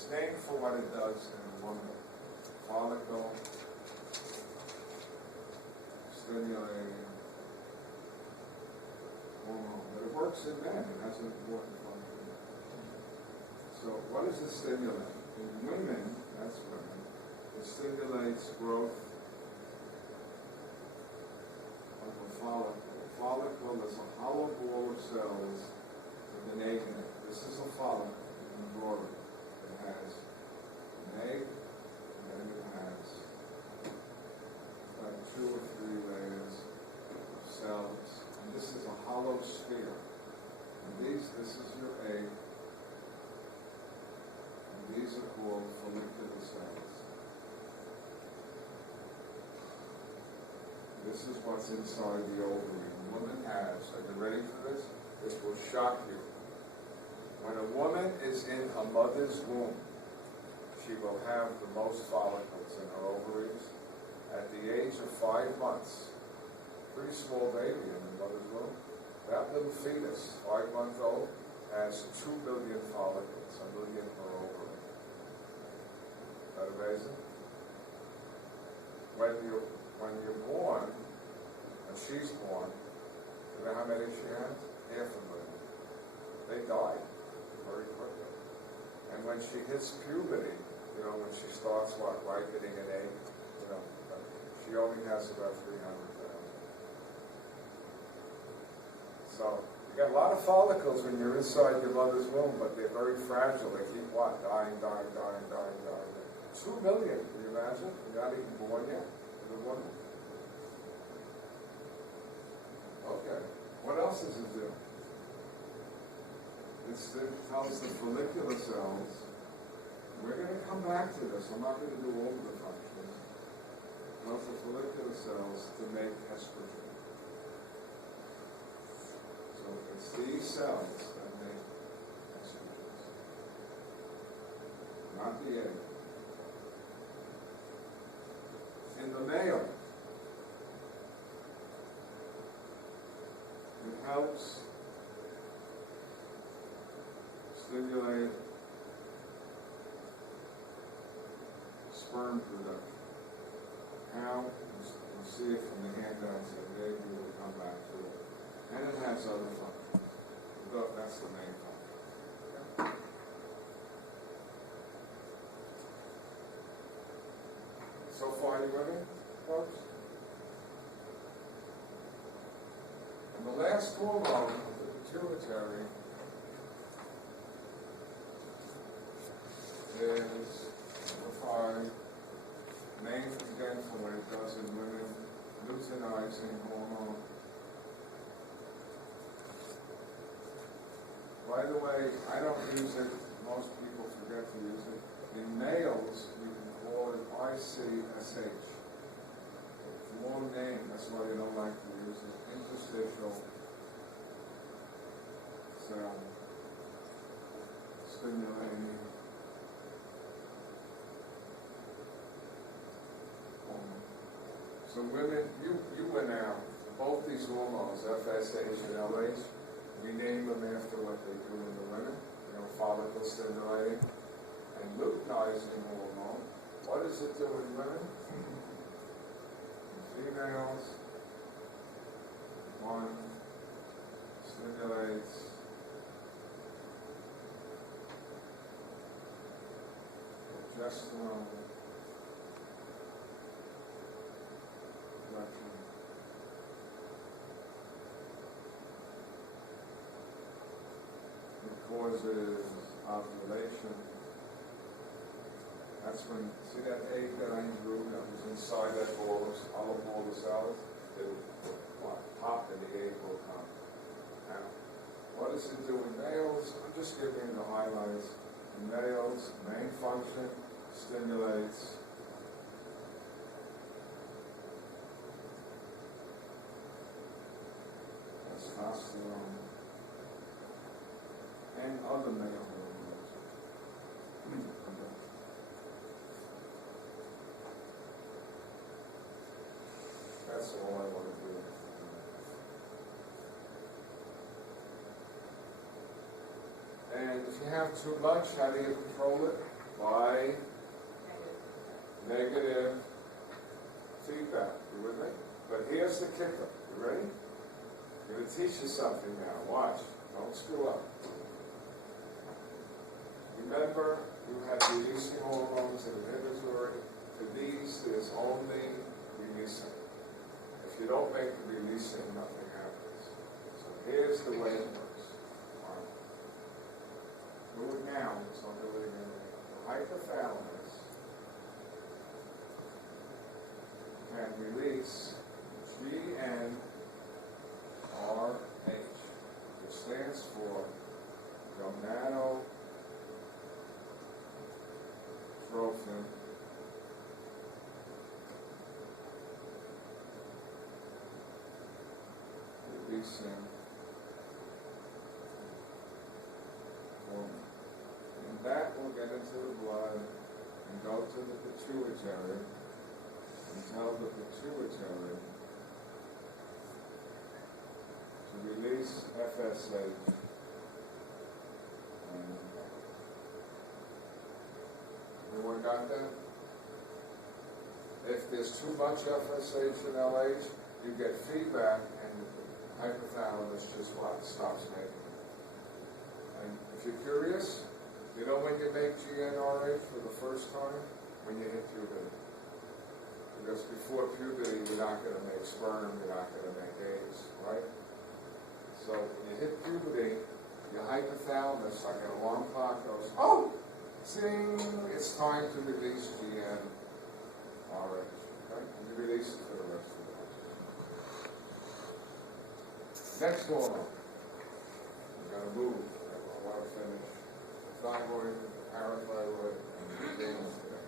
It's named for what it does in a woman. Follicle, stimulating hormone. But it works in men, and that's an important function. So what does it stimulate? In women, that's women, it stimulates growth of a follicle. A follicle is a hollow ball of cells with an egg in it. This is a follicle in the glory. It has an egg, and then it has like 2 or 3 layers of cells. And this is a hollow sphere. And this is your egg. And these are called follicular cells. This is what's inside the ovary. A woman has, are you ready for this? This will shock you. When a woman is in her mother's womb, she will have the most follicles in her ovaries. At the age of 5 months, pretty small baby in the mother's womb, that little fetus, 5 months old, has 2 billion follicles, 1 million per ovary. Is that amazing? When you're born, and she's born, you know how many she has? 500,000. They die very quickly. And when she hits puberty, you know, when she starts ripening an egg, you know, she only has about 300,000. So you get a lot of follicles when you're inside your mother's womb, but they're very fragile. They keep what? Dying. 2 million, can you imagine? You're not even born yet. Woman. Okay. What else does it do? It tells the follicular cells. We're going to come back to this. I'm not going to do all of the functions. It tells the follicular cells to make estrogen. So it's these cells that make estrogens, not the egg. In the male, it helps stimulate sperm production. How? We'll see it from the handouts, and maybe we'll come back to it. And it has other functions. But that's the main function. So far, you with me, folks? And the last hormone, the pituitary, is defined, named again for what it does in women, luteinizing hormone. By the way, I don't use it, most people forget to use it. In males, we can call it ICSH. It's a long name, that's why they don't like to use it. Interstitial cell stimulating hormone. So women, you went out, both these hormones, FSH and LH, we name them after what they do in the women, you know, follicle stimulating. And luteinizing hormone, what does it do in women? In females, one stimulates progesterone production. It causes ovulation. That's when, see that egg that I drew that was inside that ball of hollow ball of cells? It will pop and the egg will come out. What does it do in males? I'm just giving you the highlights. In males, main function stimulates testosterone and other male hormones. That's all I want to do. And if you have too much, how do you control it? by negative feedback. You with me? But here's the kicker. You ready? I'm going to teach you something now. Watch. Don't screw up. Remember, you have releasing hormones and inhibitory. For these, there's only releasing. If you don't make the releasing, nothing happens. So here's the way it works. All right. Do it now, so I'll do it again. The hypothalamus can release GnRH, which stands for gonadotropin releasing hormone. And that will get into the blood and go to the pituitary and tell the pituitary to release FSH. Everyone got that? If there's too much FSH and LH, you get feedback and the hypothalamus just stops making it. And if you're curious, you know when you make GnRH for the first time? When you hit puberty. Because before puberty, you're not going to make sperm, you're not going to make eggs, right? So when you hit puberty, your hypothalamus, like an alarm clock, goes, oh! Zing! It's time to release GnRH. Okay? And you release it for the rest of the life. Next hormone. We're going to move. I want to finish the thyroid, the parathyroid, and the adrenals today.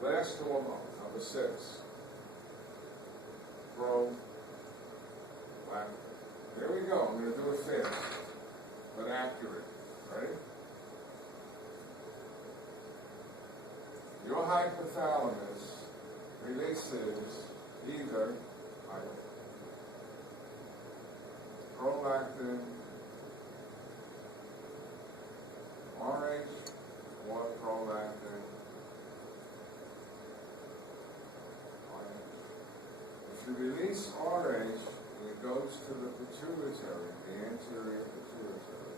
Last hormone, number 6. Prolactin. Here we go. I'm going to do it fast, but accurate. Ready? Your hypothalamus releases either prolactin, RH, or prolactin. If you release RH, it goes to the pituitary, the anterior pituitary.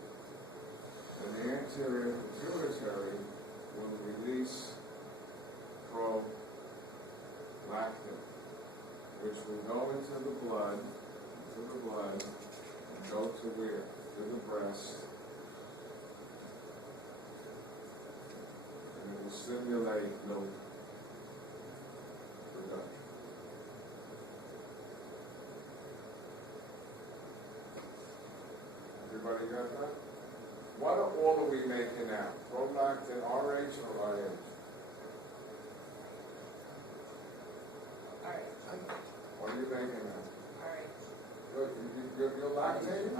And the anterior pituitary will release prolactin, which will go into the blood, and go to where? To the breast. And it will stimulate milk production. Everybody got that? What all are we making now? Prolactin, RH, or IH? What are you making now? Look, you're lactating?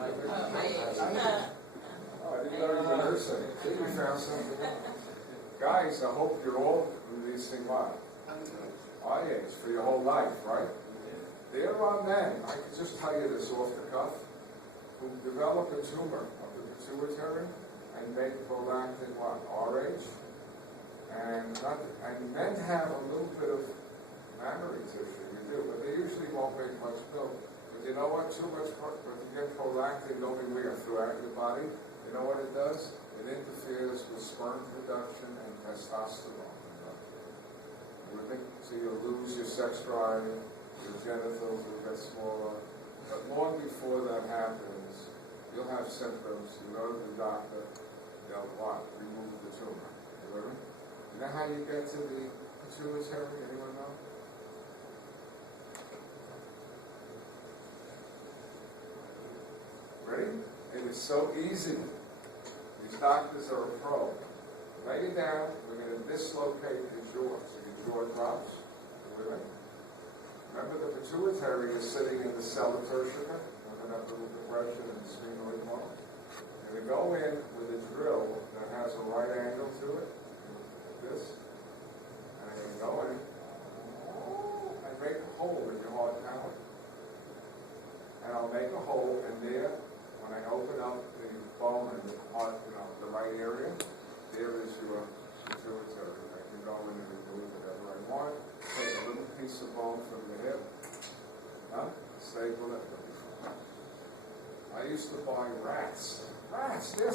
Oh, I didn't know you were nursing. See, you found something else. Guys, I hope you're all releasing what? IH for your whole life, right? There are men, I can just tell you this off the cuff, who develop a tumor of the pituitary and make prolactin what? RH. And men have a little bit of mammary tissue, you do, but they usually won't make much milk. But you know what? Too much, if you get prolactin going where? Throughout your body, you know what it does? It interferes with sperm production and testosterone production. You with me? So you'll lose your sex drive, your genitals will get smaller. But long before that happens, you'll have symptoms. You go to the doctor, they'll what? Remove the tumor. You with me? You know how you get to the pituitary? Anyone know? Ready? It is so easy. These doctors are a pro. Lay it down. We're going to dislocate your jaw. So your jaw drops. You with me? Remember, the pituitary is sitting in the cella tertiary. Remember that little depression in the sphenoid bone? You're going to go in with a drill that has a right angle to it, like this. And you're going to go in and make a hole in your heart palate. And I'll make a hole, and there When I open up the bone in the heart, the right area, there is your pituitary. I can go in and remove whatever I want. Take a little piece of bone from the hip, staple it. I used to buy rats. Rats, they're